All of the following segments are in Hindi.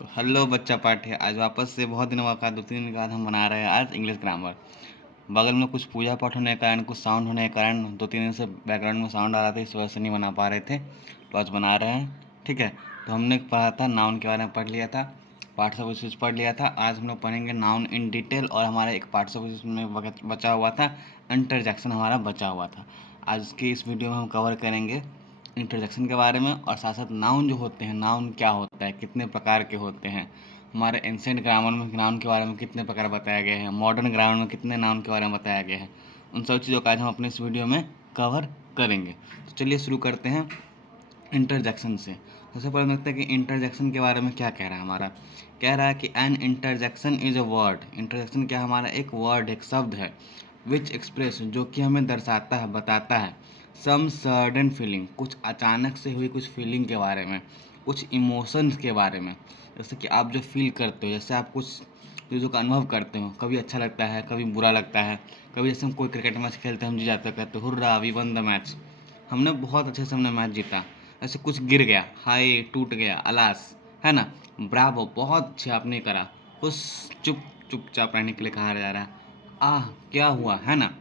तो हेलो बच्चा पाठ है। आज वापस से बहुत दिनों बाद 2-3 दिन बाद हम बना रहे हैं आज इंग्लिश ग्रामर। बगल में कुछ पूजा पाठ होने के कारण, कुछ साउंड होने के कारण 2-3 दिन से बैकग्राउंड में साउंड आ रहा था, इस वजह से नहीं बना पा रहे थे। तो आज बना रहे हैं, ठीक है। तो हमने पढ़ा था नाउन के बारे में, पढ़ लिया था, पार्ट्स ऑफ स्पीच पढ़ लिया था। आज हम लोग पढ़ेंगे नाउन इन डिटेल, और हमारा एक पार्ट्स ऑफ स्पीच में बचा हुआ था, इंटरजेक्शन हमारा बचा हुआ था। आज की इस वीडियो में हम कवर करेंगे इंट्रोडक्शन के बारे में, और साथ साथ नाउन जो होते हैं, नाउन क्या होता है, कितने प्रकार के होते हैं, हमारे एंशिएंट ग्रामर में नाउन के बारे में कितने प्रकार बताया गया है, मॉडर्न ग्रामर में कितने नाउन के बारे में बताया गया है, उन सब चीज़ों का आज हम अपने इस वीडियो में कवर करेंगे। तो चलिए शुरू करते हैं इंटरजेक्शन से। सबसे पहले देखते हैं कि इंटरजेक्शन के बारे में क्या कह रहा है हमारा। कह रहा है कि an interjection is a word. Interjection क्या हमारा एक वर्ड, एक शब्द है, विच एक्सप्रेस जो कि हमें दर्शाता है, बताता है, सम सडन फीलिंग कुछ अचानक से हुई कुछ फीलिंग के बारे में, कुछ इमोशंस के बारे में। जैसे कि आप जो फील करते हो, जैसे आप कुछ चीज़ों का अनुभव करते हो, कभी अच्छा लगता है, कभी बुरा लगता है, कभी जैसे हम कोई क्रिकेट मैच खेलते हैं, हम जीत जाते हैं, कहते hurray we won the match, हमने बहुत अच्छे से हमने मैच जीता। ऐसे कुछ गिर गया, हाय टूट गया, अलास, है ना, ब्रावो बहुत अच्छा आपने करा, उस चुपचाप रहने के लिए कहा जा रहा है, आह क्या हुआ, है ना।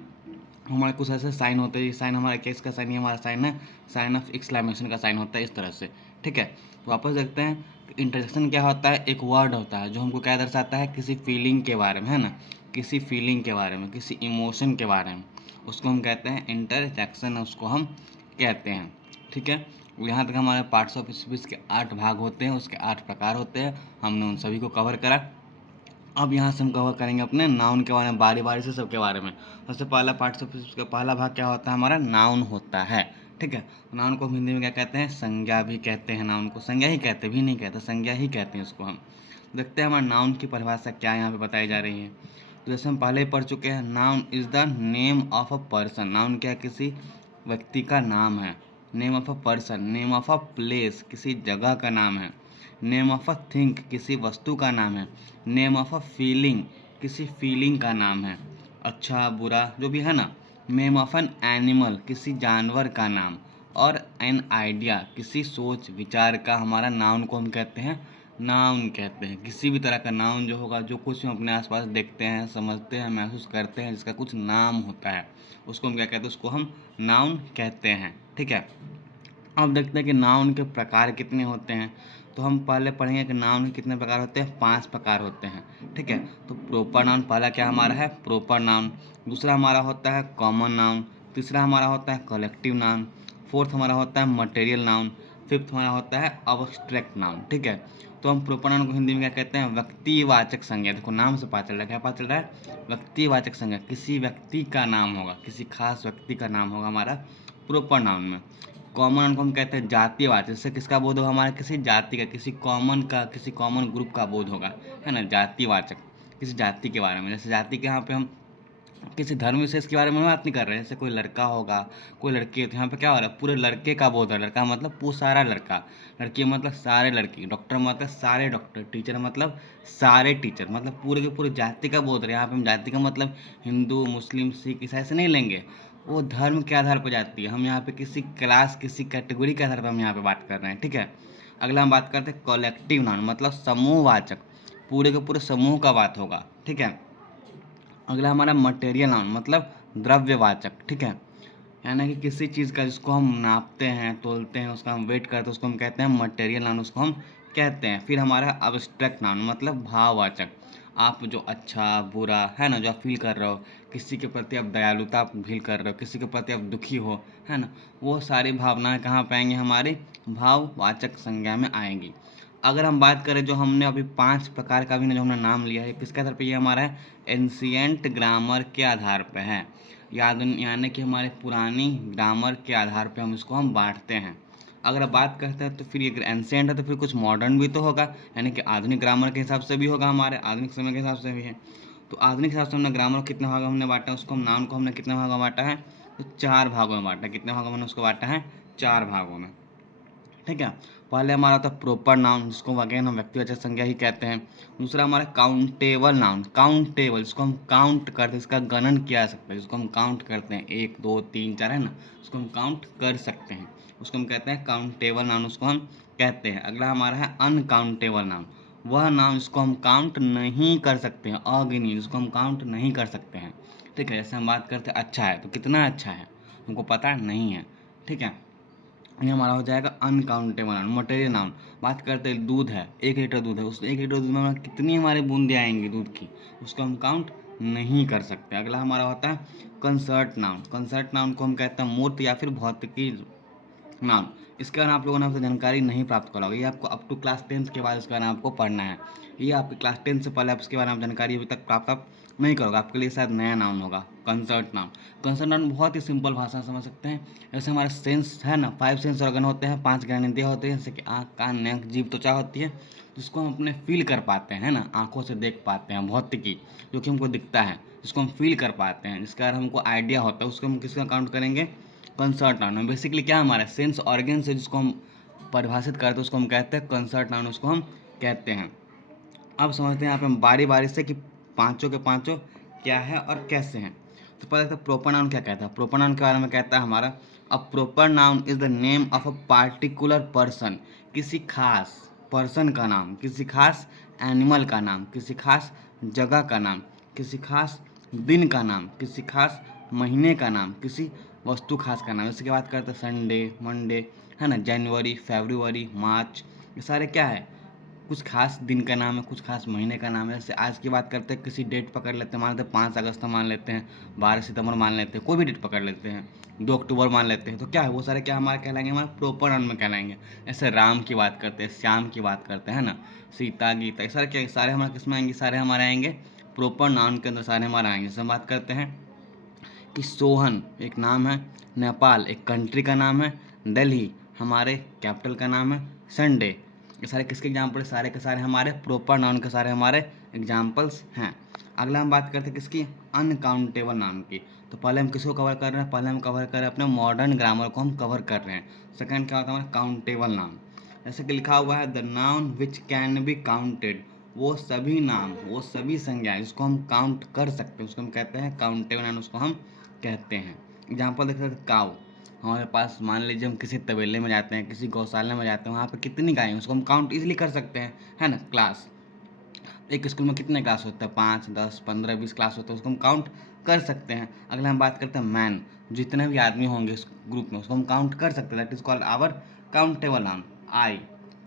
हमारे कुछ ऐसे साइन होते हैं, ये साइन हमारा केस का साइन, ये हमारा साइन है, साइन ऑफ एक्सक्लेमेशन का साइन होता है, इस तरह से, ठीक है। तो वापस देखते हैं, इंटरजेक्शन क्या होता है, एक वर्ड होता है जो हमको क्या दर्शाता है, किसी फीलिंग के बारे में, है ना, किसी फीलिंग के बारे में, किसी इमोशन के बारे में, उसको हम कहते हैं इंटरजेक्शन, उसको हम कहते हैं, ठीक है। यहाँ तक हमारे पार्ट्स ऑफ स्पीच के 8 भाग होते हैं, उसके 8 प्रकार होते हैं, हमने उन सभी को कवर करा। अब यहाँ से हम कवर करेंगे अपने नाउन के बारे में, बारी बारी से सबके बारे में। सबसे पहला पार्ट ऑफ स्पीच का पहला भाग क्या होता है हमारा, नाउन होता है, ठीक है। नाउन को हम हिंदी में क्या कहते हैं, संज्ञा भी कहते हैं, नाउन को संज्ञा ही कहते भी नहीं कहते, संज्ञा ही कहते हैं उसको हम। देखते हैं हमारे नाउन की परिभाषा क्या यहाँ पे बताई जा रही है। तो जैसे हम पहले ही पढ़ चुके हैं, noun is the name of a person. Noun क्या है, किसी व्यक्ति का नाम है। Name of a person, name of a place, किसी जगह का नाम है। नेम ऑफ अ थिंग, किसी वस्तु का नाम है। नेम ऑफ अ फीलिंग, किसी फीलिंग का नाम है, अच्छा बुरा जो भी है ना। नेम ऑफ एन एनिमल, किसी जानवर का नाम। और एन आइडिया, किसी सोच विचार का, हमारा नाउन को हम कहते हैं, नाउन कहते हैं। किसी भी तरह का नाउन जो होगा, जो कुछ हम अपने आसपास देखते हैं, समझते हैं, महसूस करते हैं, जिसका कुछ नाम होता है, उसको हम क्या कहते हैं, उसको हम नाउन कहते हैं, ठीक है। अब देखते हैं कि नाउन के प्रकार कितने होते हैं। तो हम पहले पढ़ेंगे कि नाउन के कितने प्रकार होते हैं, 5 प्रकार होते हैं, ठीक है। तो प्रोपर नाउन पहला क्या हमारा है, प्रोपर नाउन। दूसरा हमारा होता है कॉमन नाउन। तीसरा हमारा होता है कलेक्टिव नाउन। फोर्थ हमारा होता है मटेरियल नाउन। फिफ्थ हमारा होता है अब्स्ट्रैक्ट नाउन, ठीक है। तो हम प्रोपर नाउन को हिंदी में क्या कहते हैं, व्यक्तिवाचक संज्ञा। देखो नाम से पता चल रहा है, क्या पता चल रहा है, व्यक्तिवाचक संज्ञा, किसी व्यक्ति का नाम होगा, किसी खास व्यक्ति का नाम होगा हमारा प्रोपर नाउन में। कॉमन को हम कहते हैं जातिवाचक, जिससे किसका बोध होगा, हमारे किसी जाति का, किसी कॉमन का, किसी कॉमन ग्रुप का बोध होगा, है ना, जातिवाचक, किसी जाति के बारे में। जैसे जाति के यहाँ पे हम किसी धर्म विशेष के बारे में बात नहीं कर रहे हैं, जैसे कोई लड़का होगा, कोई लड़की है, तो यहाँ पे क्या हो रहा है, पूरे लड़के का बोध है। लड़का मतलब वो सारा लड़का, लड़की मतलब सारे लड़की, डॉक्टर मतलब सारे डॉक्टर, टीचर मतलब सारे टीचर, मतलब पूरे के पूरे जाति का बोध है। यहाँ पे हम जाति का मतलब हिंदू मुस्लिम सिख ईसाई से नहीं लेंगे, वो धर्म के आधार पर जाती है। हम यहाँ पे किसी क्लास, किसी कैटेगरी के आधार पर हम यहाँ पे बात कर रहे हैं, ठीक है। अगला हम बात करते हैं कलेक्टिव नाउन, मतलब समूहवाचक, पूरे के पूरे समूह का बात होगा, ठीक है। अगला हमारा मटेरियल नाउन, मतलब द्रव्यवाचक, ठीक है। यानी कि किसी चीज़ का जिसको हम नापते हैं, तोलते हैं, उसका हम वेट करते हैं, उसको हम कहते हैं मटेरियल नाउन, उसको हम कहते हैं। फिर हमारा अब्स्ट्रैक्ट नाउन, मतलब भाववाचक, आप जो अच्छा बुरा, है ना, जो आप फील कर रहे हो, किसी के प्रति आप दयालुता फील कर रहे हो, किसी के प्रति आप दुखी हो, है ना, वो सारी भावनाएं कहाँ पाएंगे, हमारी भाववाचक संज्ञा में आएंगी। अगर हम बात करें, जो हमने अभी 5 प्रकार का भी जो हमने नाम लिया है, किसके आधार पे ये हमारा है, एंशिएंट ग्रामर के आधार पे है। यानी कि हमारे पुरानी ग्रामर के आधार पे हम इसको हम बांटते हैं। अगर आप बात करते हैं तो फिर ये एंशिएंट है, तो फिर कुछ मॉडर्न भी तो होगा, यानी कि आधुनिक ग्रामर के हिसाब से भी होगा, हमारे आधुनिक समय के हिसाब से भी है। तो आधुनिक हिसाब से हमने ग्रामर को कितने भागों में हमने बांटा है, उसको हम नाउन को हमने कितने भागों में बांटा है, तो 4 भागों में बांटा है। कितने भागों में हमने उसको बांटा है, 4 भागों में, ठीक है। पहले हमारा होता है प्रोपर नाउन, जिसको अगेन हम व्यक्तिवाचक संज्ञा ही कहते हैं। दूसरा हमारा काउंटेबल नाउन, काउंटेबल, जिसको हम काउंट करते हैं, इसका गणन किया जा सकता है, जिसको हम काउंट करते हैं, 1 2 3 4, है ना, उसको हम काउंट कर सकते हैं, उसको हम कहते हैं काउंटेबल नाउन, उसको हम कहते हैं। अगला हमारा है अनकाउंटेबल नाउन, वह नाउन जिसको हम काउंट नहीं कर सकते हैं, अगिनी जिसको हम काउंट नहीं कर सकते हैं। ठीक है, जैसे हम बात करते हैं अच्छा है, तो कितना अच्छा है हमको पता नहीं है। ठीक है, ये हमारा हो जाएगा अनकाउंटेबल नाउन, मटेरियल नाउन। बात करते हैं दूध है, 1 लीटर दूध है, उस 1 लीटर दूध में हमारा कितनी हमारी बूंदें आएंगी दूध की, उसको हम काउंट नहीं कर सकते। अगला हमारा होता है कंसर्ट नाउन। कंसर्ट नाउन को हम कहते हैं मूर्त या फिर भौतिकी नाम। इसके बारे में आप लोगों ने आपसे जानकारी नहीं प्राप्त करा होगा, ये आपको अप टू क्लास 10th के बाद इसके बारे में आपको पढ़ना है। ये आपके क्लास 10 से पहले आप इसके बारे में जानकारी अभी तक प्राप्त आप नहीं करोगे, आपके लिए शायद नया नाउन होगा कंसर्ट नाउन। कंसर्ट नाउन बहुत ही सिंपल भाषा समझ सकते हैं। जैसे हमारे सेंस है ना, 5 सेंस ऑर्गन होते हैं, 5 ज्ञानेंद्रियाँ होती हैं, जैसे कि आँख, कान, नाक, जीभ, त्वचा होती है, जिसको हम अपने फील कर पाते हैं ना, आँखों से देख पाते हैं, भौतिकी जो कि हमको दिखता है, जिसको हम फील कर पाते हैं, जिसका हमको आइडिया होता है, उसको हम किसका काउंट करेंगे, कंसर्ट नाउन। बेसिकली क्या हमारा सेंस ऑर्गन से जिसको हम परिभाषित करते हैं उसको हम कहते हैं कंसर्ट नाउन, उसको हम कहते हैं। अब समझते हैं यहाँ पे हम बारी बारी से कि पांचों के पांचों क्या है और कैसे हैं। तो पहले तो प्रोपर नाउन क्या कहता है। प्रोपर नाउन के बारे में कहता है हमारा, a proper noun is the name of a particular person, किसी खास पर्सन का नाम, किसी खास एनिमल का नाम, किसी खास जगह का नाम, किसी खास दिन का नाम, किसी खास महीने का नाम, किसी वस्तु खास का नाम। जैसे कि बात करते हैं संडे, मंडे, है ना, जनवरी, फरवरी, मार्च, ये सारे क्या है, कुछ खास दिन का नाम है, कुछ खास महीने का नाम है। जैसे आज की बात करते हैं, किसी डेट पकड़ लेते हैं, मान लेते हैं 5 अगस्त मान लेते हैं, 12 सितंबर मान लेते हैं, कोई भी डेट पकड़ लेते हैं, 2 अक्टूबर मान लेते हैं, तो क्या है वो सारे क्या हमारे कहलाएंगे, हमारे प्रोपर नाउन में कहलाएंगे। जैसे राम की बात करते हैं, श्याम की बात करते हैं ना, सीता, गीता, ये सारे क्या, सारे हमारे किस में आएंगे, सारे हमारे आएंगे प्रोपर नाउन के अंदर, सारे हमारे आएंगे। जैसे हम बात करते हैं कि सोहन एक नाम है, नेपाल एक कंट्री का नाम है, दिल्ली हमारे कैपिटल का नाम है, संडे, ये सारे किसके एग्जाम्पल, सारे के सारे हमारे प्रोपर नाउन के सारे हमारे एग्जाम्पल्स हैं। अगला हम बात करते हैं किसकी, अनकाउंटेबल नाउन की। तो पहले हम किसको कवर कर रहे हैं, पहले हम कवर कर रहे हैं अपने मॉडर्न ग्रामर को हम कवर कर रहे हैं। सेकंड क्या होता है हमारा काउंटेबल नाउन। जैसे कि लिखा हुआ है the noun which can be counted, वो सभी नाम, वो सभी संज्ञाएं जिसको हम काउंट कर सकते हैं उसको हम कहते हैं काउंटेबल नाउन, उसको हम कहते हैं। एग्जाम्पल देख सकते हैं, काऊ, हमारे पास मान लीजिए हम किसी तबेले में जाते हैं, किसी गौशाला में जाते हैं, वहाँ पे कितनी गायें हैं उसको हम काउंट इजीली कर सकते हैं, है ना। क्लास, एक स्कूल में कितने क्लास होते हैं, 5, 10, 15, 20 क्लास होते हैं, उसको हम काउंट कर सकते हैं। अगला हम बात करते हैं मैन, जितने भी आदमी होंगे इस ग्रुप में उसको हम काउंट कर सकते हैं, that is called our countable noun. Eye,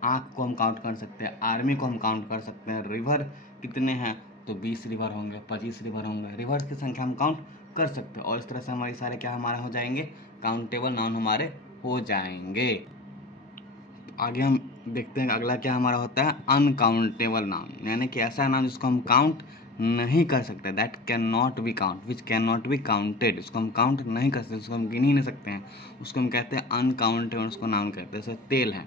आँख को हम काउंट कर सकते हैं, आर्मी को हम काउंट कर सकते हैं। रिवर कितने हैं, तो 20 रिवर होंगे, 25 रिवर होंगे, रिवर्स की संख्या हम काउंट कर सकते हैं। और इस तरह से हमारे सारे क्या हमारा हो जाएंगे, काउंटेबल नाउन हमारे हो जाएंगे। आगे हम देखते हैं अगला क्या हमारा होता है, अनकाउंटेबल नाउन, यानी कि ऐसा नाम जिसको हम काउंट नहीं कर सकते, that can not be count, which can not be counted, उसको हम काउंट नहीं कर सकते, उसको हम गिन ही नहीं सकते हैं, उसको हम कहते हैं अनकाउंटेबल, उसको नाउन कहते हैं। जैसे तेल है,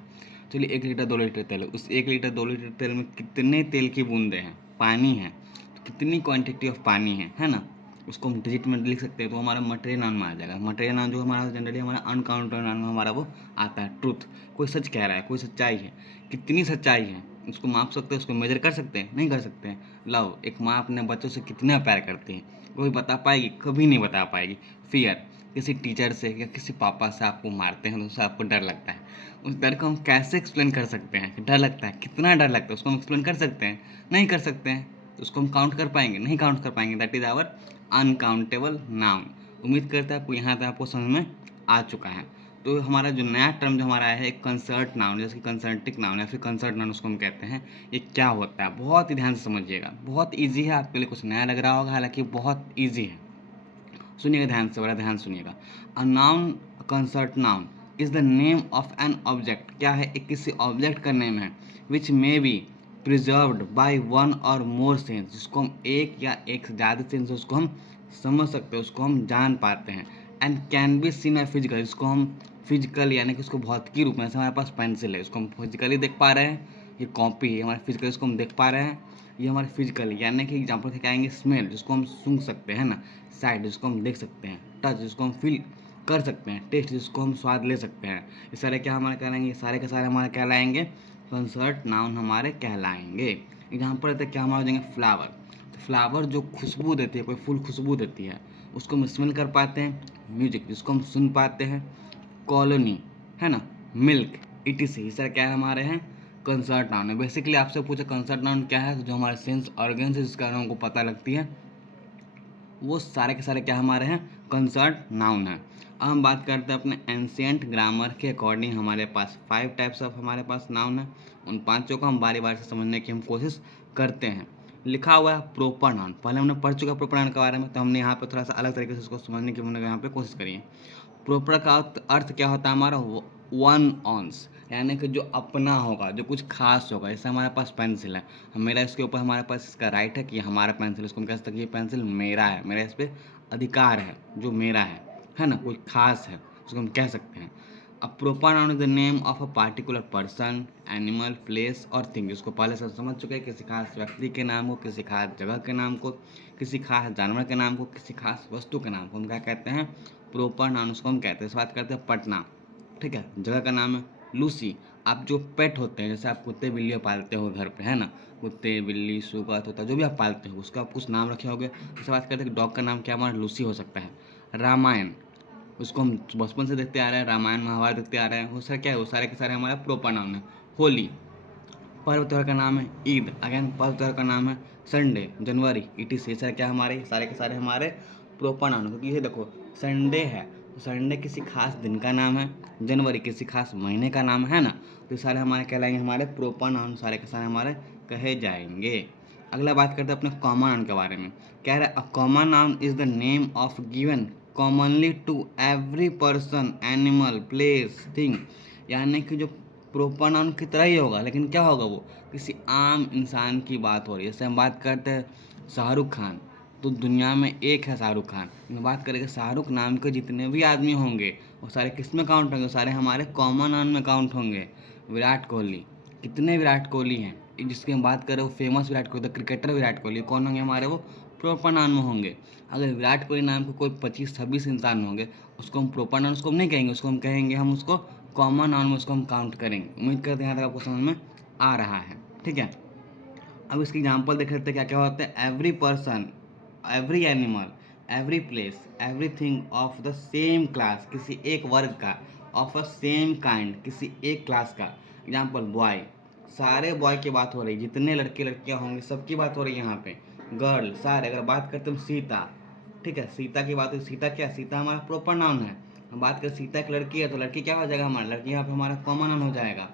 चलिए 1 लीटर 2 लीटर तेल है, उस 1 लीटर 2 लीटर तेल में कितने तेल की बूंदे हैं, पानी है, तो कितनी क्वांटिटी ऑफ पानी है ना, उसको हम डिजिट में लिख सकते हैं, तो हमारा मटेरियल नाउन में आ जाएगा। मटेरियल नाउन जो हमारा जनरली हमारा अनकाउंटेबल नाउन में हमारा वो आता है। ट्रूथ, कोई सच कह रहा है, कोई सच्चाई है, कितनी सच्चाई है, उसको माप सकते हैं, उसको मेजर कर सकते हैं, नहीं कर सकते हैं। लव, एक माँ अपने बच्चों से कितना प्यार करती है, कोई बता पाएगी, कभी नहीं बता पाएगी। फियर, किसी टीचर से या किसी पापा से आपको मारते हैं तो उससे आपको डर लगता है, उस डर को हम कैसे एक्सप्लेन कर सकते हैं कि डर लगता है, कितना डर लगता है, उसको हम एक्सप्लेन कर सकते हैं, नहीं कर सकते हैं। तो उसको हम काउंट कर पाएंगे, नहीं काउंट कर पाएंगे, that is our uncountable noun. उम्मीद करते हैं आपको यहाँ तक आपको समझ में आ चुका है। तो हमारा जो नया टर्म जो हमारा आया है एक कंसर्ट नाउन, जैसे कि कंसर्टिक नाउन या फिर कंसर्ट नाउन उसको हम कहते हैं। ये क्या होता है, बहुत ही ध्यान से समझिएगा, बहुत ईजी है, आपके लिए कुछ नया लग रहा होगा, हालांकि बहुत ईजी है। सुनिएगा ध्यान से, बड़ा ध्यान सुनिएगा। A noun, concrete noun is the name of an object, क्या है, एक किसी ऑब्जेक्ट का नेम है, which may be preserved by one or more sense, जिसको हम एक या एक से ज़्यादा सेंस उसको हम समझ सकते हैं, उसको हम जान पाते हैं। And can be seen by physical, जिसको हम फिजिकल यानी कि उसको भौतिकी रूप में, जैसे हमारे पास पेंसिल है उसको हम फिजिकली देख पा रहे हैं, ये कॉपी है हमारे फिजिकल इसको हम देख पा रहे हैं, ये हमारे फिजिकल यानी कि एग्जाम्पल से क्या आएंगे, स्मेल जिसको हम सूंघ सकते हैं ना, साइड जिसको हम देख सकते हैं, टच जिसको हम फील कर सकते हैं, टेस्ट जिसको हम स्वाद ले सकते हैं, ये सारे क्या हमारे कहलाएंगे, सारे के सारे हमारे कहलाएंगे कंसर्ट नाउन हमारे कहलाएंगे। एग्जाम्पल रहते क्या हमारे हो जाएंगे, फ्लावर, तो फ्लावर जो खुशबू देती है, कोई फूल खुशबू देती है उसको हम स्मेल कर पाते हैं। म्यूजिक जिसको हम सुन पाते हैं। कॉलोनी, है ना, मिल्क, इटीसी, ये सारे क्या हमारे हैं, कंसर्ट नाउन है। बेसिकली आपसे पूछे कंसर्ट नाउन क्या है, तो जो हमारे सेंस ऑर्गन्स है जिसके कारण हमको पता लगती है, वो सारे के सारे क्या हमारे हैं, कंसर्ट नाउन है। अब हम बात करते हैं अपने एंशिएंट ग्रामर के अकॉर्डिंग हमारे पास 5 टाइप्स ऑफ हमारे पास नाउन है। उन पांचों को हम बारी बारी से समझने की हम कोशिश करते हैं। लिखा हुआ है प्रोपर नाउन, पहले हमने पढ़ चुका प्रोपर नाउन के बारे में, तो हमने यहाँ पे थोड़ा सा अलग तरीके से उसको समझने की हमने यहाँ पे कोशिश करी है। प्रोपर का अर्थ क्या होता है हमारा, वन ऑन्स, यानी कि जो अपना होगा, जो कुछ खास होगा। जैसे हमारे पास पेंसिल है, मेरा इसके ऊपर हमारे पास इसका राइट है कि हमारा पेंसिल, इसको हम कह सकते हैं कि ये पेंसिल मेरा है, मेरा इस पर अधिकार है, जो मेरा है ना, कोई खास है, उसको हम कह सकते हैं। अब proper noun is the name of a particular person, animal, place और थिंग। इसको पहले से समझ चुके हैं, किसी खास व्यक्ति के नाम को, किसी खास जगह के नाम को, किसी खास जानवर के नाम को, किसी खास वस्तु के नाम को हम क्या कहते हैं, प्रोपर नाउन उसको हम कहते हैं। इस बात करते हैं पटना, ठीक है, जगह का नाम है। लूसी, आप जो पेट होते हैं, जैसे आप कुत्ते बिल्ली पालते हो घर पे, है ना, कुत्ते बिल्ली सूगा तोता जो भी आप पालते हो उसका आप कुछ नाम रखे होगे। जैसे बात करते हैं डॉग का नाम क्या हमारा लूसी हो सकता है। रामायण, उसको हम बचपन से देखते आ रहे हैं, रामायण महाभारत देखते आ रहे हैं, वो सर क्या है, वो सारे के सारे हमारा प्रोपर नाउन है। होली, पर्व त्योहार का नाम है। ईद, अगेन पर्व त्योहार का नाम है। संडे, जनवरी, ये सारे क्या हमारे, सारे के सारे हमारे प्रोपर नाउन है। क्योंकि ये देखो संडे है, तो संडे किसी खास दिन का नाम है, जनवरी किसी खास महीने का नाम है ना, तो ये सारे हमारे कहलाएंगे हमारे प्रोपर नाउन, सारे के सारे हमारे कहे जाएंगे। अगला बात करते हैं अपने कॉमन नाउन के बारे में। कह रहा है a common noun is the name of given commonly to every person, animal, place, thing. यानी कि जो प्रोपर नाउन की तरह ही होगा, लेकिन क्या होगा, वो किसी आम इंसान की बात हो रही है। जैसे हम बात करते हैं शाहरुख खान, तो दुनिया में एक है शाहरुख खान। मैं बात करेंगे शाहरुख नाम के जितने भी आदमी होंगे वो सारे किस में काउंट होंगे, सारे हमारे कॉमन नाउन में काउंट होंगे। विराट कोहली, कितने विराट कोहली हैं, जिसकी हम बात करें वो फेमस विराट कोहली, क्रिकेटर विराट कोहली, कौन होंगे हमारे, वो प्रोपर नाउन में होंगे। अगर विराट कोहली नाम के कोई 25-26 इंसान होंगे, उसको हम प्रोपर नाउन उसको हम नहीं कहेंगे, उसको हम कहेंगे, हम उसको कॉमन नाउन में उसको हम काउंट करेंगे। उम्मीद करते हैं यहाँ तक आपको समझ में आ रहा है, ठीक है। अब इसकी एग्जांपल देख लेते हैं क्या क्या होते हैं। Every person, every animal, every place, everything of the same class, किसी एक वर्ग का, ऑफ अ सेम काइंड, किसी एक क्लास का। एग्जांपल बॉय, सारे बॉय की बात हो रही, जितने लड़के लड़कियां होंगे सबकी बात हो रही है यहाँ पे। गर्ल, सारे। अगर बात करते हैं सीता, ठीक है, सीता की बात हो, सीता क्या, सीता हमारा प्रॉपर नाउन है। हम बात करें सीता एक लड़की है, तो लड़की क्या हो जाएगा हमारा, लड़की यहाँ पे हमारा कॉमन नाउन हो जाएगा।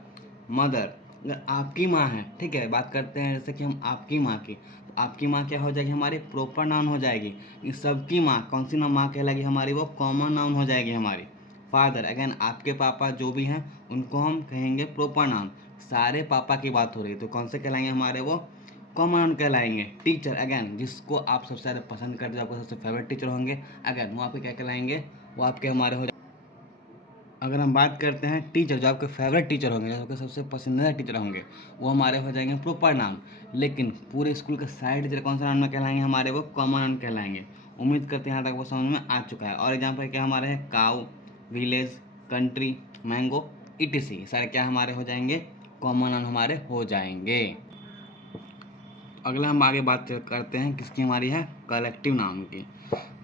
मदर, अगर आपकी माँ है, ठीक है, बात करते हैं जैसे कि हम आपकी माँ की, तो आपकी माँ क्या हो जाएगी हमारी, प्रॉपर नाउन हो जाएगी। इन सबकी माँ, कौन सी ना माँ कहलाएगी हमारी, वो कॉमन नाउन हो जाएगी हमारी। फादर, अगेन आपके पापा जो भी हैं उनको हम कहेंगे प्रॉपर नाउन। सारे पापा की बात हो रही है तो कौन से कहलाएंगे हमारे, वो कॉमन नाउन कहलाएंगे। टीचर, अगेन जिसको आप सबसे ज़्यादा पसंद करते हो, आपको सबसे फेवरेट टीचर होंगे, अगेन वो आपके क्या कहलाएंगे, वो आपके हमारे हो। अगर हम बात करते हैं टीचर, जो आपके फेवरेट टीचर होंगे, जो आपके सबसे पसंदीदा टीचर होंगे, वो हमारे हो जाएंगे प्रॉपर नाउन। लेकिन पूरे स्कूल के सारे टीचर कौन सा नाउन में कहलाएंगे हमारे, वो कॉमन नाउन कहलाएंगे। उम्मीद करते हैं यहाँ तक वो समझ में आ चुका है। और एग्जाम्पल क्या हमारे हैं, काऊ, विलेज, कंट्री, मैंगो, इटीसी, सारे क्या हमारे हो जाएंगे, कॉमन नाउन हमारे हो जाएंगे। अगला हम आगे बात करते हैं किसकी, हमारी है कलेक्टिव नाउन की।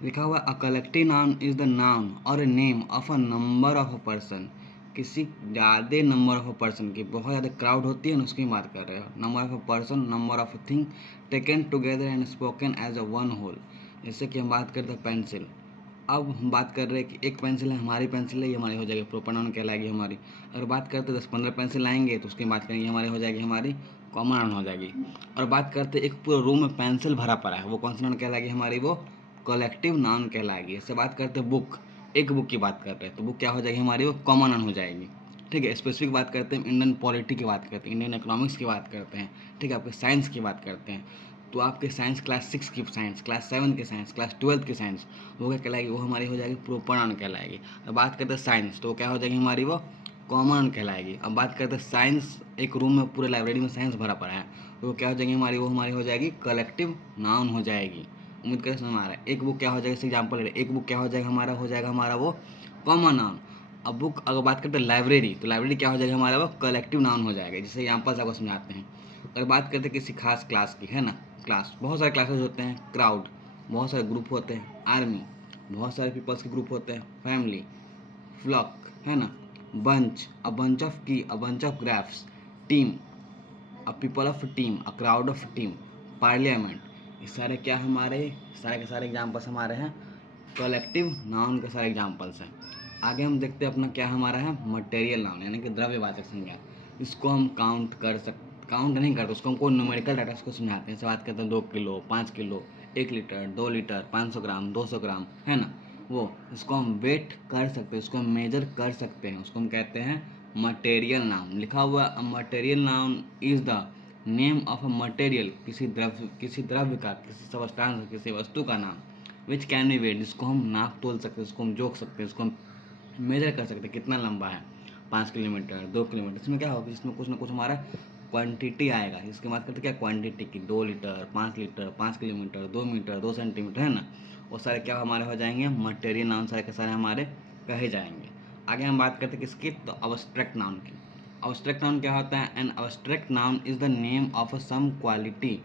लिखा हुआ a collective noun is the noun or a name of a number of a person. किसी ज़्यादा नंबर ऑफ अ पर्सन की, बहुत ज़्यादा क्राउड होती है ना, उसकी बात कर रहे हो। Number of a person, number of a thing taken together and spoken as a one whole. जैसे कि हम बात करते हैं पेंसिल। अब हम बात कर रहे हैं कि एक पेंसिल है, हमारी पेंसिल है, ये हमारी हो जाएगी प्रोपर नाउन कहलाएगी हमारी। अगर बात करते 10-15 पेंसिल लाएंगे तो उसकी बात करेंगे हमारी हो जाएगी, हमारी कॉमन नाउन हो जाएगी। और बात करते एक पूरे रूम में पेंसिल भरा पड़ा है, वो कौन सी नाउन कहलाएगी हमारी, वो कलेक्टिव नाउन कहलाएगी। इससे बात करते हैं बुक, एक बुक की बात कर रहे हैं तो बुक क्या हो जाएगी हमारी, वो कॉमन नाउन हो जाएगी। ठीक है, स्पेसिफिक बात करते हैं इंडियन पॉलिटी की बात करते हैं, इंडियन इकोनॉमिक्स की बात करते हैं, ठीक है, आपके साइंस की बात करते हैं, तो आपके साइंस क्लास 6 की साइंस, क्लास 7 की साइंस, क्लास 12 की साइंस, वो क्या कहलाएगी, वो हमारी हो जाएगी प्रोपर नाउन कहलाएगी। अब बात करते हैं साइंस, तो क्या हो जाएगी हमारी, वो कॉमन नाउन कहलाएगी। अब बात करते हैं साइंस, एक रूम में पूरे लाइब्रेरी में साइंस भरा पड़ा है, तो वो क्या हो जाएगी हमारी, वो हमारी हो जाएगी कलेक्टिव नाउन हो जाएगी। उम्मीद करें समझ में आ रहा है। एक बुक क्या हो जाएगा, जैसे एग्जाम्पल ले, एक बुक क्या हो जाएगा हमारा, हो जाएगा हमारा वो कॉमन नाउन। अब बुक अगर बात करते हैं लाइब्रेरी, तो लाइब्रेरी क्या हो जाएगा हमारा, वो कलेक्टिव नाउन हो जाएगा। जैसे एग्जाम्पल से आपको समझाते हैं। अगर बात करते हैं किसी खास क्लास की, है ना, क्लास, बहुत सारे क्लासेस होते हैं, क्राउड, बहुत सारे ग्रुप होते हैं, आर्मी, बहुत सारे पीपल्स के ग्रुप होते हैं, फैमिली, फ्लॉक, है ना, बंच, अ बंच ऑफ की, a bunch of graphs, team, a people of team, a crowd of team, parliament, ये सारे क्या हमारे सारे के सारे एग्जाम्पल्स हमारे हैं कलेक्टिव नाउन के सारे एग्जाम्पल्स हैं। आगे हम देखते हैं अपना क्या हमारा है मटेरियल नाउन यानी कि द्रव्यवाचक संज्ञा। इसको हम काउंट नहीं करते, उसको हमको न्यूमेरिकल डाटा उसको समझाते हैं। जैसे बात करते हैं 2 किलो, 5 किलो, 1 लीटर, 2 लीटर, 500 ग्राम, 200 ग्राम, है ना। वो इसको हम वेट कर सकते हैं, उसको हम मेजर कर सकते हैं, उसको हम कहते हैं मटेरियल नाउन। लिखा हुआ a material noun is the name of a material, किसी द्रव्य का, किसी सबस्टांस, किसी वस्तु का नाम, विच कैन बी वेट, जिसको हम नाप तोल सकते हैं, उसको हम जोक सकते हैं, उसको हम मेजर कर सकते हैं कितना लंबा है, 5 किलोमीटर, 2 किलोमीटर। इसमें क्या होगा, इसमें कुछ ना कुछ हमारा क्वांटिटी आएगा। इसकी बात करते क्या क्वांटिटी की, 2 litre, 5 litre, 5 kilometre, 2 metre, 2 centimetre, है ना। वो सारे क्या हमारे हो जाएंगे मटेरियल नाउन, सारे के सारे हमारे कहे जाएंगे। आगे हम बात करते हैं किसकी, तो अब्स्ट्रैक्ट नाउन की। अब्स्ट्रैक्ट नाउन क्या होता है, an abstract noun is the name of a some quality,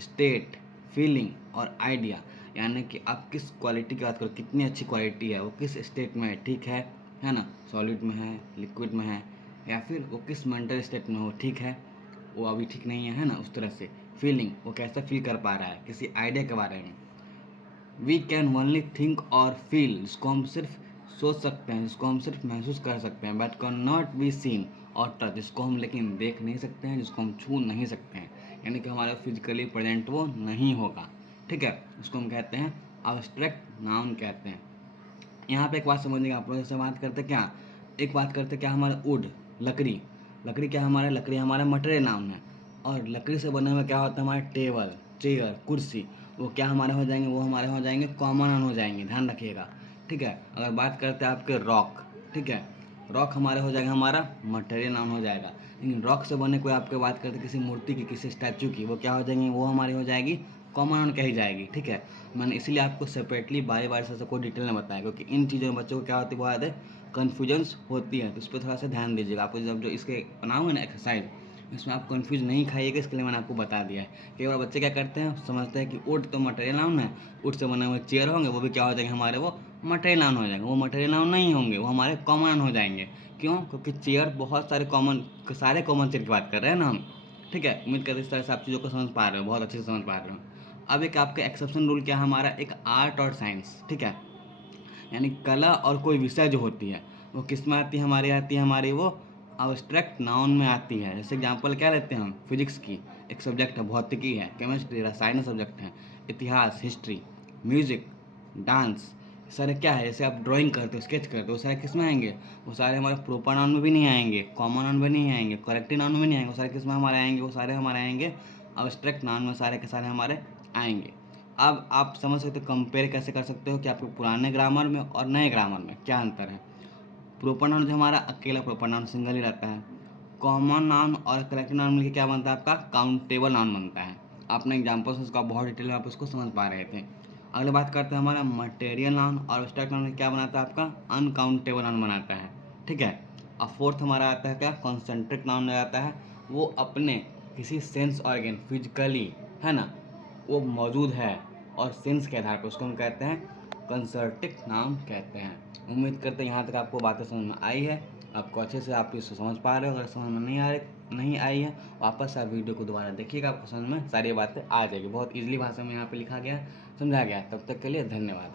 state, feeling और आइडिया। यानी कि आप किस क्वालिटी की बात करो, कितनी अच्छी क्वालिटी है, वो किस स्टेट में है, ठीक है ना, सॉलिड में है, लिक्विड में है, या फिर वो किस मेंटल स्टेट में हो, ठीक है, वो अभी ठीक नहीं है ना, उस तरह से। फीलिंग, वो कैसा फील कर पा रहा है किसी आइडिया के बारे में। वी कैन ओनली थिंक और फील, जिसको हम सिर्फ सोच सकते हैं, जिसको हम सिर्फ महसूस कर सकते हैं, but can not be seen और टच, जिसको हम लेकिन देख नहीं सकते हैं, जिसको हम छू नहीं सकते हैं, यानी कि हमारे फिजिकली प्रेजेंट वो नहीं होगा, ठीक है। उसको हम कहते हैं अब्स्ट्रैक्ट नाउन कहते हैं। यहाँ पे एक बात समझिएगा आप लोग, जैसे बात करते क्या, एक बात करते क्या हमारा वुड, लकड़ी, लकड़ी क्या हमारा, लकड़ी हमारा मटेरियल नाउन है। और लकड़ी से बने हुए क्या होता है हमारे टेबल, चेयर, कुर्सी, वो क्या हमारे हो जाएंगे, वो हमारे हो जाएंगे कॉमन नाउन हो जाएंगे, ध्यान रखिएगा, ठीक है। अगर बात करते हैं आपके रॉक, ठीक है, रॉक हमारे हो जाएगा हमारा मटेरियल नाउन हो जाएगा। लेकिन रॉक से बने कोई आपके बात करते किसी मूर्ति की, किसी स्टैचू की, वो क्या हो जाएंगे, वो हमारी हो जाएगी कॉमन नाउन कही जाएगी, ठीक है। मैंने इसीलिए आपको सेपरेटली बारी बारी से सबको डिटेल में बताया, क्योंकि इन चीज़ों में बच्चों को क्या होती है, बहुत ज़्यादा कन्फ्यूजन्स होती है, तो इस पर थोड़ा सा ध्यान दीजिएगा। आपको जब जो इसके बनाओगे ना एक्सरसाइज, इसमें आप कंफ्यूज नहीं खाइएगा, इसके लिए मैंने आपको बता दिया है। कई बार बच्चे क्या करते हैं, समझते हैं कि वुड तो मटेरियल नाउन है, वुड से बने हुए चेयर होंगे, वो भी क्या हो जाएंगे हमारे, वो मटेरियल नाउन हो जाएंगे। वो मटेरियल नाउन नहीं होंगे, वो हमारे कॉमन नाउन हो जाएंगे। क्यों, क्योंकि चेयर बहुत सारे कॉमन चेयर की बात कर रहे हैं ना हम, ठीक है। उम्मीद करते इस तरह से आप चीज़ों को समझ पा रहे हो, बहुत अच्छे से समझ पा रहे हो। अब एक आपका एक्सेप्शन रूल क्या है हमारा, एक आर्ट और साइंस, ठीक है, यानी कला और कोई विषय जो होती है वो किस में आती है, हमारी आती है हमारी वो अब्स्ट्रैक्ट नाउन में आती है। जैसे एग्जांपल क्या लेते हैं हम, फिजिक्स की एक सब्जेक्ट है, भौतिकी है, केमिस्ट्री, रसायन सब्जेक्ट है, इतिहास, हिस्ट्री, म्यूजिक, डांस, सारे क्या है, जैसे आप ड्राइंग करते हो, स्केच करते हो, वो सारे किस में आएंगे, वो सारे हमारे प्रोपर नाउन में भी नहीं आएंगे, कॉमन नाउन में नहीं आएंगे, करेक्टिव नाउन में नहीं आएंगे, वो सारे किस में हमारे आएंगे, वो सारे हमारे आएंगे अब्स्ट्रैक्ट नाउन में, सारे के सारे हमारे आएंगे। अब आप समझ सकते हो, कंपेयर कैसे कर सकते हो कि आपके पुराने ग्रामर में और नए ग्रामर में क्या अंतर है। प्रोपर नाउन जो हमारा अकेला प्रोपर नाउन सिंगल ही रहता है, कॉमन नाउन और कलेक्टिव नाउन मिलकर क्या बनता है आपका काउंटेबल नाउन बनता है। आपने एग्जाम्पल्स उसका बहुत डिटेल में आप उसको समझ पा रहे थे। अगले बात करते हैं हमारा मटेरियल नाउन और एब्स्ट्रैक्ट नाउन क्या बनाता है आपका अनकाउंटेबल नाउन बनाता है, ठीक है। अब फोर्थ हमारा आता है क्या कॉन्सेंट्रिक नाउन आता है, वो अपने किसी सेंस ऑर्गन फिजिकली, है ना, वो मौजूद है और सेंस के आधार पर उसको हम कहते हैं कंसर्टिक नाउन कहते हैं। उम्मीद करते हैं यहाँ तक आपको बातें समझ में आई है, आपको अच्छे से आप इसको समझ पा रहे हो। अगर समझ में नहीं आई है, वापस आप वीडियो को दोबारा देखिएगा, आपको समझ में सारी बातें आ जाएगी। बहुत ईजिली भाषा में यहाँ पे लिखा गया, समझा गया। तब तक के लिए धन्यवाद।